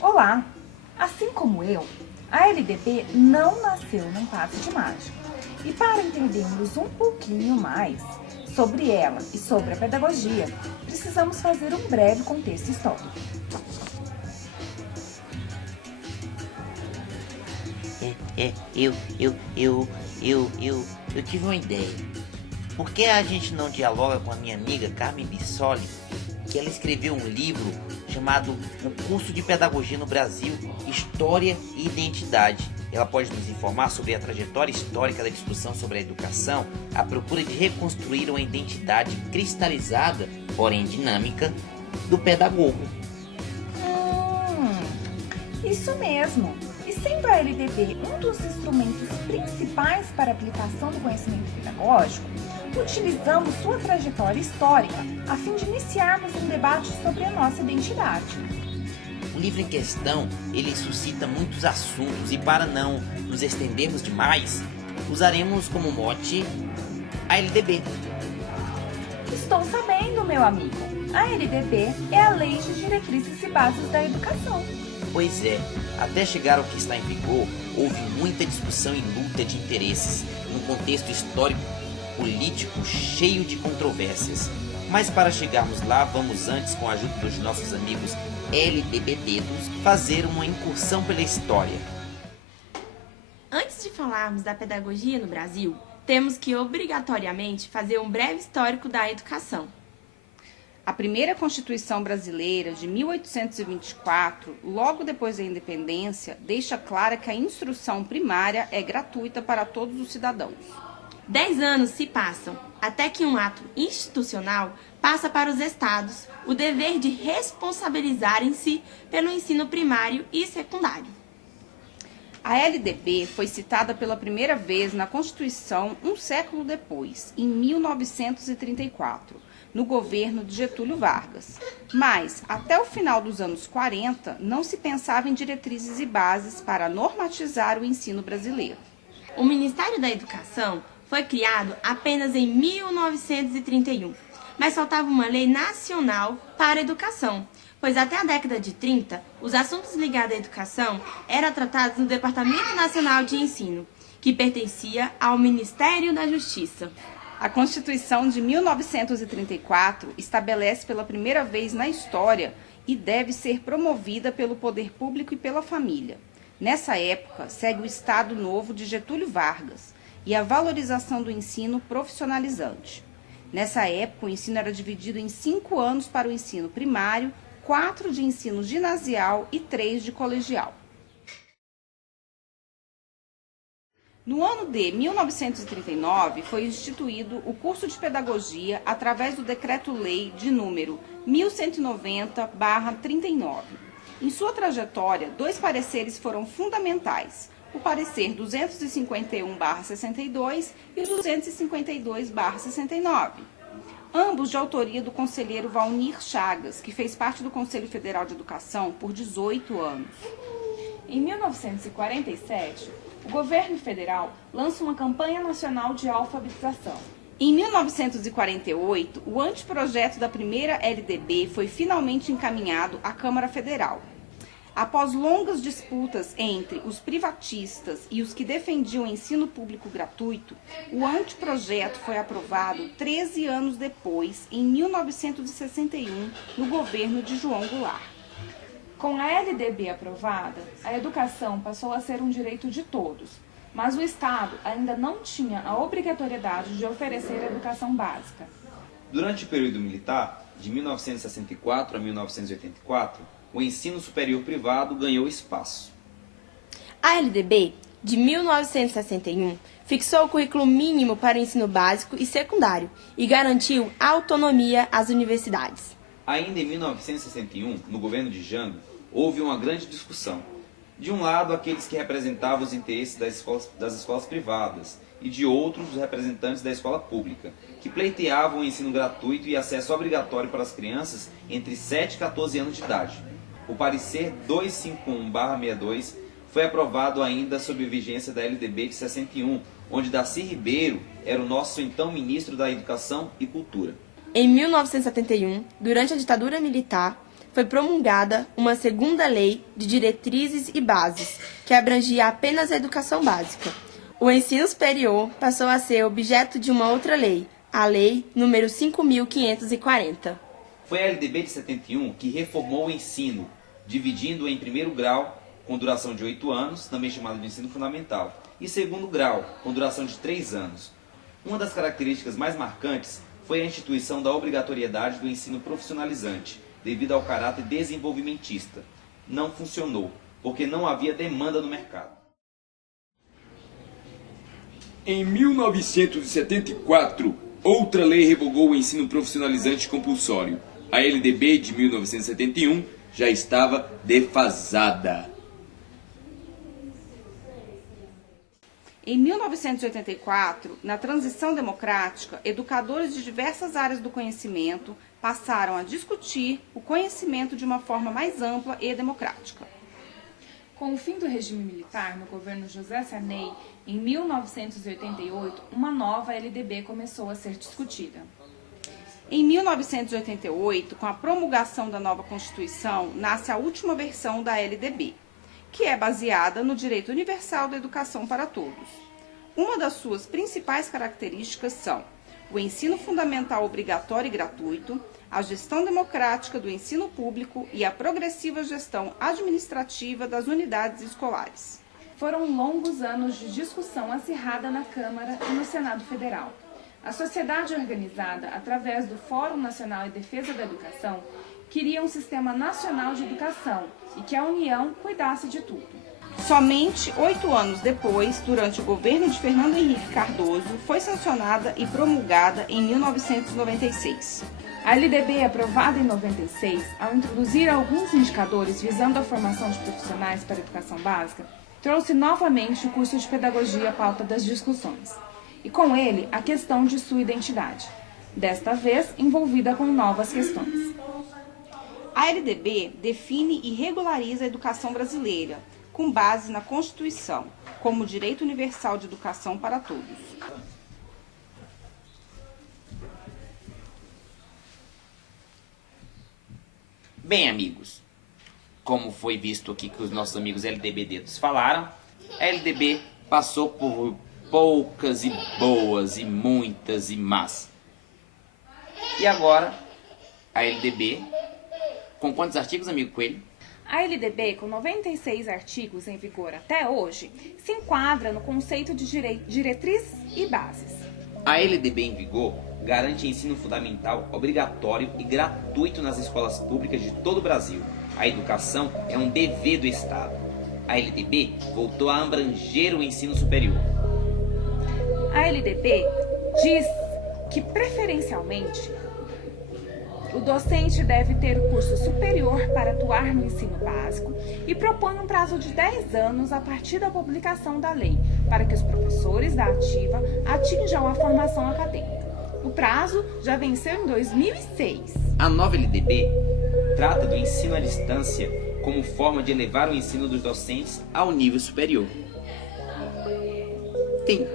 Olá! Assim como eu, a LDB não nasceu num passe de mágica. E para entendermos um pouquinho mais sobre ela e sobre a pedagogia, precisamos fazer um breve contexto histórico. Eu tive uma ideia. Por que a gente não dialoga com a minha amiga Carmen Bissoli, que ela escreveu um livro chamado O Curso de Pedagogia no Brasil, História e Identidade. Ela pode nos informar sobre a trajetória histórica da discussão sobre a educação, à procura de reconstruir uma identidade cristalizada, porém dinâmica, do pedagogo. Isso mesmo! E sendo a LDB um dos instrumentos principais para a aplicação do conhecimento pedagógico, utilizamos sua trajetória histórica a fim de iniciarmos um debate sobre a nossa identidade. O livro em questão, ele suscita muitos assuntos e para não nos estendermos demais, usaremos como mote a LDB. Estou sabendo, meu amigo. A LDB é a Lei de Diretrizes e Bases da Educação. Pois é, até chegar ao que está em vigor, houve muita discussão e luta de interesses, num contexto histórico político cheio de controvérsias. Mas para chegarmos lá, vamos antes, com a ajuda dos nossos amigos LDB Dedos, fazer uma incursão pela história. Antes de falarmos da pedagogia no Brasil, temos que obrigatoriamente fazer um breve histórico da educação. A primeira Constituição brasileira, de 1824, logo depois da independência, deixa clara que a instrução primária é gratuita para todos os cidadãos. 10 anos se passam, até que um ato institucional passa para os estados o dever de responsabilizarem-se pelo ensino primário e secundário. A LDB foi citada pela primeira vez na Constituição um século depois, em 1934. No governo de Getúlio Vargas. Mas, até o final dos anos 40, não se pensava em diretrizes e bases para normatizar o ensino brasileiro. O Ministério da Educação foi criado apenas em 1931, mas faltava uma lei nacional para a educação, pois até a década de 30, os assuntos ligados à educação eram tratados no Departamento Nacional de Ensino, que pertencia ao Ministério da Justiça. A Constituição de 1934 estabelece pela primeira vez na história e deve ser promovida pelo poder público e pela família. Nessa época, segue o Estado Novo de Getúlio Vargas e a valorização do ensino profissionalizante. Nessa época, o ensino era dividido em 5 anos para o ensino primário, 4 de ensino ginasial e 3 de colegial. No ano de 1939, foi instituído o curso de pedagogia através do Decreto-Lei de número 1190/39. Em sua trajetória, 2 pareceres foram fundamentais, o parecer 251/62 e o 252/69, ambos de autoria do conselheiro Valnir Chagas, que fez parte do Conselho Federal de Educação por 18 anos. Em 1947, o governo federal lança uma campanha nacional de alfabetização. Em 1948, o anteprojeto da primeira LDB foi finalmente encaminhado à Câmara Federal. Após longas disputas entre os privatistas e os que defendiam o ensino público gratuito, o anteprojeto foi aprovado 13 anos depois, em 1961, no governo de João Goulart. Com a LDB aprovada, a educação passou a ser um direito de todos, mas o Estado ainda não tinha a obrigatoriedade de oferecer a educação básica. Durante o período militar, de 1964 a 1984, o ensino superior privado ganhou espaço. A LDB, de 1961, fixou o currículo mínimo para o ensino básico e secundário e garantiu autonomia às universidades. Ainda em 1961, no governo de Jango, houve uma grande discussão. De um lado, aqueles que representavam os interesses das escolas privadas e de outros, os representantes da escola pública, que pleiteavam o ensino gratuito e acesso obrigatório para as crianças entre 7 e 14 anos de idade. O parecer 251/62 foi aprovado ainda sob vigência da LDB de 61, onde Darcy Ribeiro era o nosso então ministro da Educação e Cultura. Em 1971, durante a ditadura militar, foi promulgada uma segunda lei de diretrizes e bases, que abrangia apenas a educação básica. O ensino superior passou a ser objeto de uma outra lei, a Lei nº 5.540. Foi a LDB de 71 que reformou o ensino, dividindo em primeiro grau, com duração de 8 anos, também chamado de ensino fundamental, e segundo grau, com duração de 3 anos. Uma das características mais marcantes foi a instituição da obrigatoriedade do ensino profissionalizante, devido ao caráter desenvolvimentista. Não funcionou, porque não havia demanda no mercado. Em 1974, outra lei revogou o ensino profissionalizante compulsório. A LDB de 1971 já estava defasada. Em 1984, na transição democrática, educadores de diversas áreas do conhecimento passaram a discutir o conhecimento de uma forma mais ampla e democrática. Com o fim do regime militar no governo José Sarney, em 1988, uma nova LDB começou a ser discutida. Em 1988, com a promulgação da nova Constituição, nasce a última versão da LDB, que é baseada no direito universal da educação para todos. Uma das suas principais características são o ensino fundamental obrigatório e gratuito, a gestão democrática do ensino público e a progressiva gestão administrativa das unidades escolares. Foram longos anos de discussão acirrada na Câmara e no Senado Federal. A sociedade organizada, através do Fórum Nacional em Defesa da Educação, queria um sistema nacional de educação e que a União cuidasse de tudo. Somente 8 anos depois, durante o governo de Fernando Henrique Cardoso, foi sancionada e promulgada em 1996. A LDB, aprovada em 96, ao introduzir alguns indicadores visando a formação de profissionais para a educação básica, trouxe novamente o curso de pedagogia à pauta das discussões, e com ele a questão de sua identidade, desta vez envolvida com novas questões. A LDB define e regulariza a educação brasileira, com base na Constituição, como direito universal de educação para todos. Bem, amigos, como foi visto aqui que os nossos amigos LDBDedos falaram, a LDB passou por poucas e boas e muitas e más. E agora, a LDB, com quantos artigos, amigo Coelho? A LDB, com 96 artigos em vigor até hoje, se enquadra no conceito de diretriz e bases. A LDB em vigor garante ensino fundamental obrigatório e gratuito nas escolas públicas de todo o Brasil. A educação é um dever do Estado. A LDB voltou a abranger o ensino superior. A LDB diz que, preferencialmente, o docente deve ter o curso superior para atuar no ensino básico e propõe um prazo de 10 anos a partir da publicação da lei, para que os professores da ativa atinjam a formação acadêmica. O prazo já venceu em 2006. A nova LDB trata do ensino à distância como forma de elevar o ensino dos docentes ao nível superior. Fim.